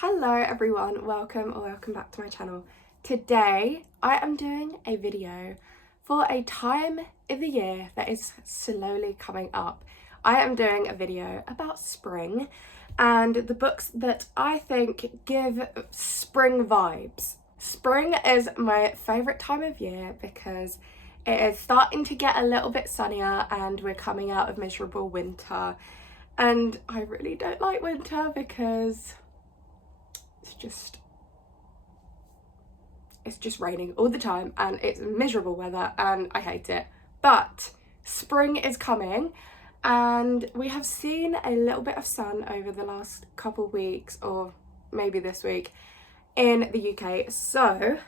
Hello everyone, welcome back to my channel. Today I am doing a video for a time of the year that is slowly coming up. I am doing a video about spring and the books that I think give spring vibes. Spring is my favourite time of year because it is starting to get a little bit sunnier and we're coming out of miserable winter, and I really don't like winter because it's just raining all the time and it's miserable weather and I hate it. But spring is coming and we have seen a little bit of sun over the last couple weeks, or maybe this week, in the UK. So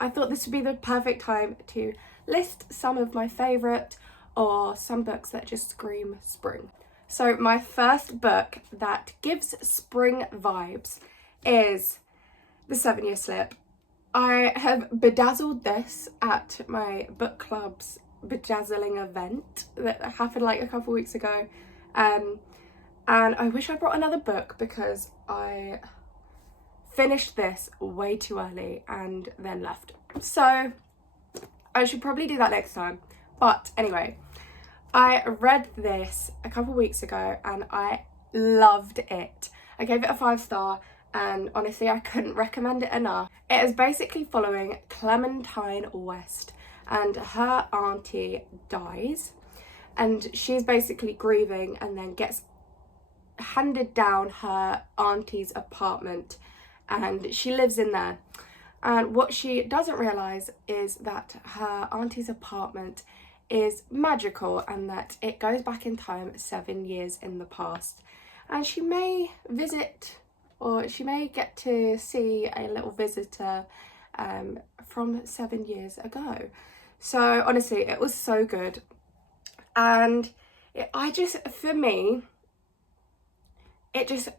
I thought this would be the perfect time to list some of my favourite or some books that just scream spring. So my first book that gives spring vibes is The 7 Year Slip. I have bedazzled this at my book club's bedazzling event that happened like a couple weeks ago, and I wish I brought another book because I finished this way too early and then left. So I should probably do that next time. But anyway, I read this a couple weeks ago and I loved it. I gave it a 5-star. And honestly, I couldn't recommend it enough. It is basically following Clementine West, and her auntie dies and she's basically grieving and then gets handed down her auntie's apartment and she lives in there. And what she doesn't realise is that her auntie's apartment is magical and that it goes back in time 7 years in the past, and she may visit, or she may get to see a little visitor from 7 years ago. So honestly, it was so good. And for me, it just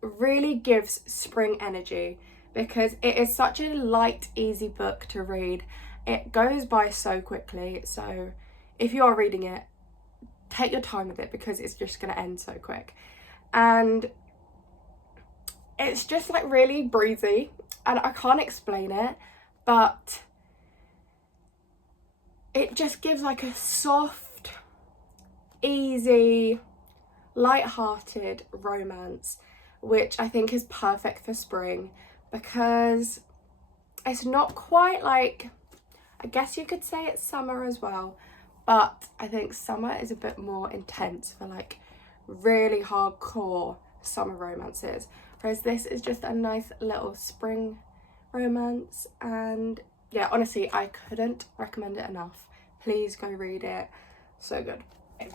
really gives spring energy because it is such a light, easy book to read. It goes by so quickly. So if you are reading it, take your time with it because it's just going to end so quick. And it's just like really breezy and I can't explain it, but it just gives like a soft, easy, light-hearted romance, which I think is perfect for spring because it's not quite like, I guess you could say it's summer as well, but I think summer is a bit more intense for like really hardcore summer romances, whereas this is just a nice little spring romance. And yeah, honestly, I couldn't recommend it enough. Please go read it, so good.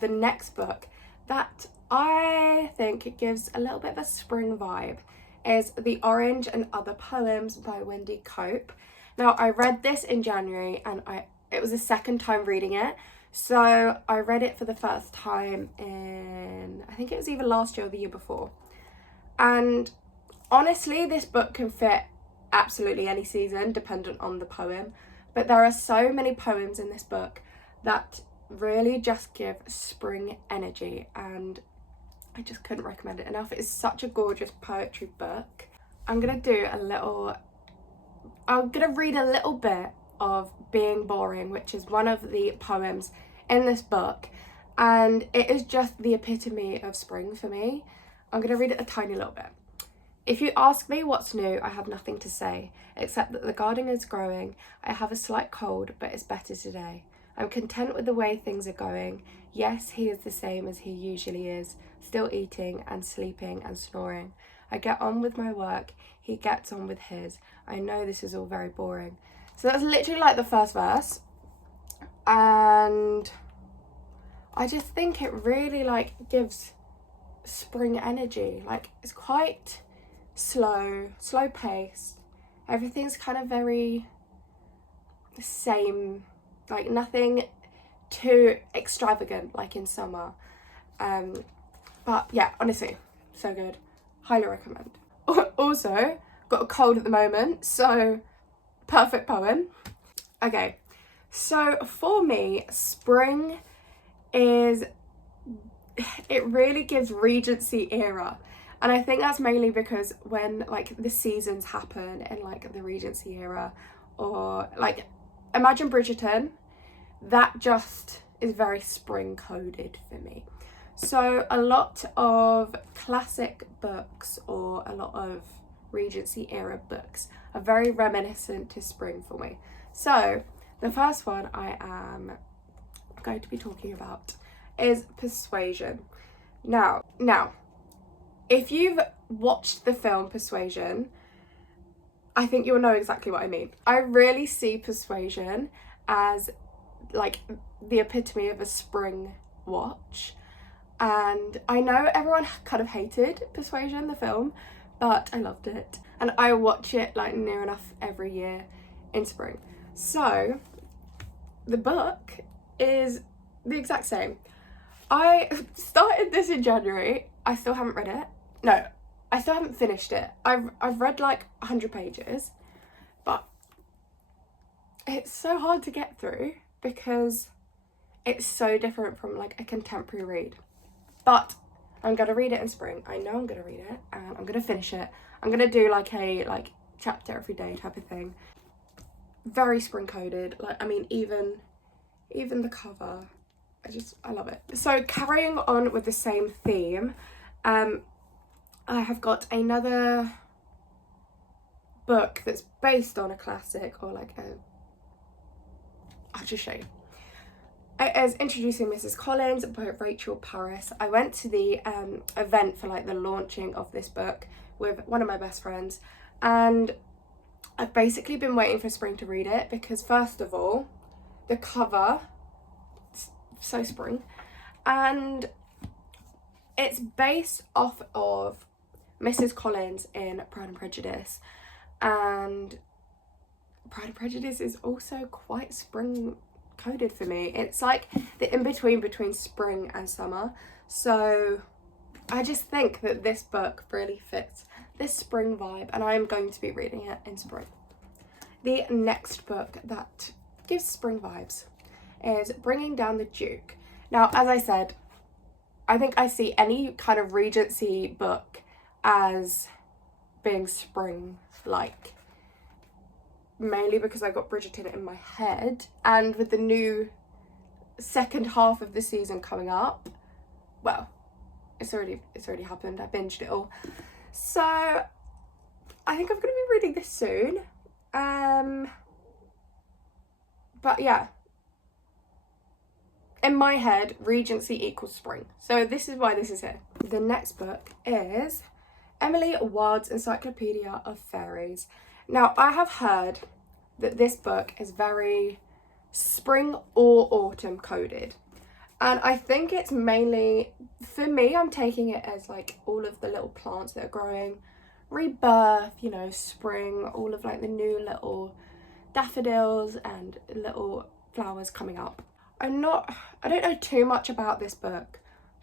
The next book that I think gives a little bit of a spring vibe is The Orange and Other Poems by Wendy Cope. Now, I read this in January and it was the second time reading it. So I read it for the first time in, I think it was either last year or the year before. And honestly, this book can fit absolutely any season, dependent on the poem. But there are so many poems in this book that really just give spring energy, and I just couldn't recommend it enough. It's such a gorgeous poetry book. I'm gonna read a little bit of Being Boring, which is one of the poems in this book, and it is just the epitome of spring for me. I'm going to read it a tiny little bit. If you ask me what's new, I have nothing to say, except that the garden is growing. I have a slight cold, but it's better today. I'm content with the way things are going. Yes, he is the same as he usually is, still eating and sleeping and snoring. I get on with my work, he gets on with his. I know this is all very boring. So that's literally like the first verse. And I just think it really like gives spring energy. Like, it's quite slow paced. Everything's kind of very same, like nothing too extravagant like in summer. But yeah, honestly, so good. Highly recommend. Also, got a cold at the moment, so perfect poem. Okay, so for me, spring is, it really gives Regency era. And I think that's mainly because when like the seasons happen in like the Regency era, or like imagine Bridgerton, that just is very spring coded for me. So a lot of classic books or a lot of Regency era books are very reminiscent to spring for me. So the first one I am going to be talking about is Persuasion. Now, if you've watched the film Persuasion, I think you'll know exactly what I mean. I really see Persuasion as like the epitome of a spring watch. And I know everyone kind of hated Persuasion, the film, but I loved it. And I watch it like near enough every year in spring. So the book is the exact same. I started this in January. I still haven't read it. No, I still haven't finished it. I've read like 100 pages, but it's so hard to get through because it's so different from like a contemporary read. But I'm gonna read it in spring. I know I'm gonna read it and I'm gonna finish it. I'm gonna do like a chapter every day type of thing. Very spring coded. Like, I mean, even the cover, I love it. So carrying on with the same theme, I have got another book that's based on a classic, or like I'll just show you. It is Introducing Mrs. Collins by Rachel Parris. I went to the event for like the launching of this book with one of my best friends, and I've basically been waiting for spring to read it because first of all, the cover, it's so spring, and it's based off of Mrs. Collins in Pride and Prejudice, and Pride and Prejudice is also quite spring coded for me. It's like the in-between between spring and summer, so I just think that this book really fits this spring vibe, and I am going to be reading it in spring. The next book that gives spring vibes is Bringing Down the Duke. Now, as I said, I think I see any kind of Regency book as being spring-like, mainly because I got Bridgerton in my head, and with the new second half of the season coming up, well, it's already happened. I binged it all, so I think I'm gonna be reading this soon. But yeah, in my head, Regency equals spring, so this is why this is here. The next book is Emily Wild's Encyclopedia of Fairies. Now, I have heard that this book is very spring or autumn coded, and I think it's mainly, for me, I'm taking it as like all of the little plants that are growing, rebirth, you know, spring, all of like the new little daffodils and little flowers coming up. I don't know too much about this book,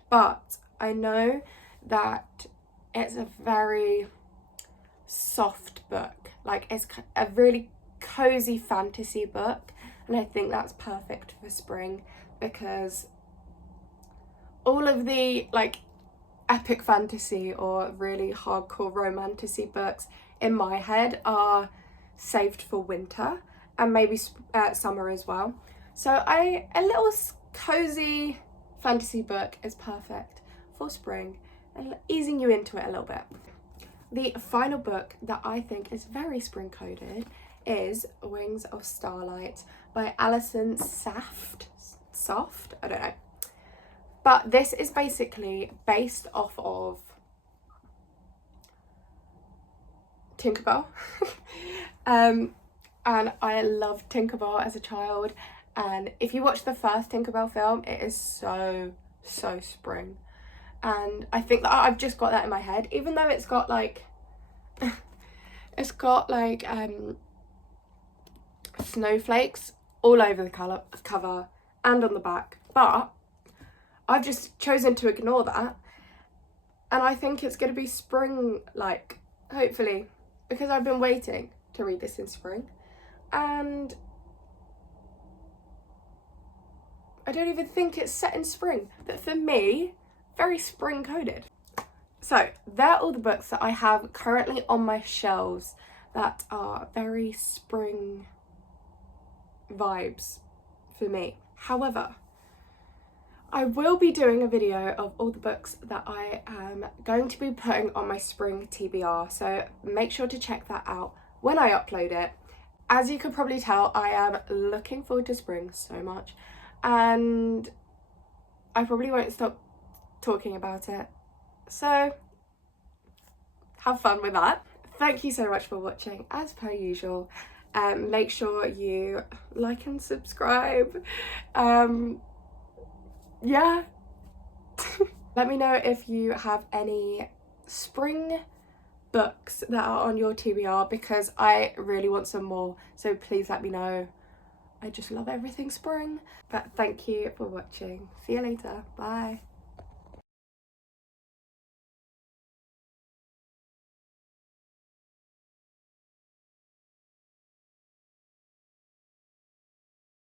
but I know that it's a very soft book. Like, it's a really cozy fantasy book, and I think that's perfect for spring because all of the like epic fantasy or really hardcore romantasy books in my head are saved for winter and maybe summer as well. So a little cozy fantasy book is perfect for spring and easing you into it a little bit. The final book that I think is very spring coded is Wings of Starlight by Alison Saft, I don't know. But this is basically based off of Tinkerbell. And I loved Tinkerbell as a child. And if you watch the first Tinkerbell film, it is so spring. And I think that I've just got that in my head, even though it's got like, snowflakes all over the cover and on the back. But I've just chosen to ignore that. And I think it's going to be spring-like, hopefully, because I've been waiting to read this in spring. And I don't even think it's set in spring. But for me, very spring coded. So they're all the books that I have currently on my shelves that are very spring vibes for me. However, I will be doing a video of all the books that I am going to be putting on my spring TBR, so make sure to check that out when I upload it. As you can probably tell, I am looking forward to spring so much, and I probably won't stop talking about it. So have fun with that. Thank you so much for watching, as per usual. Make sure you like and subscribe. Yeah. Let me know if you have any spring books that are on your TBR, because I really want some more, so please let me know. I just love everything spring. But thank you for watching. See you later. Bye.